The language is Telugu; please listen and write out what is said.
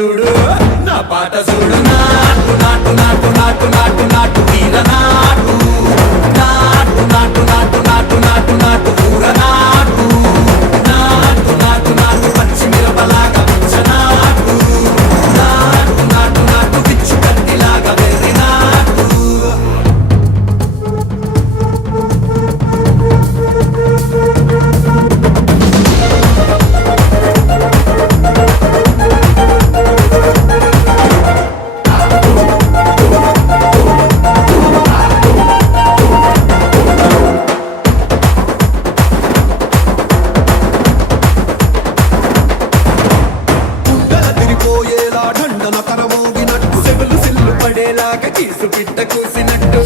చూడు నా పాట చూడు నాటు నాటు నాటు నాటు నాటు నాటు వీర నాటు నాటు నాటు నాటు నాటు నాటు నాటు ఊర నాటు నాటు నాటు నాటు పచ్చి మిరపలాగా పిచ్చ నాటు నాటు నాటు నాటు పిచ్చు కత్తిలాగా వెర్రి నాటు తిరిపోయేలా ఢండన కరమోగినట్టు సెవులు సిల్లు పడేలాగా కీసు పిట్ట కూసినట్టు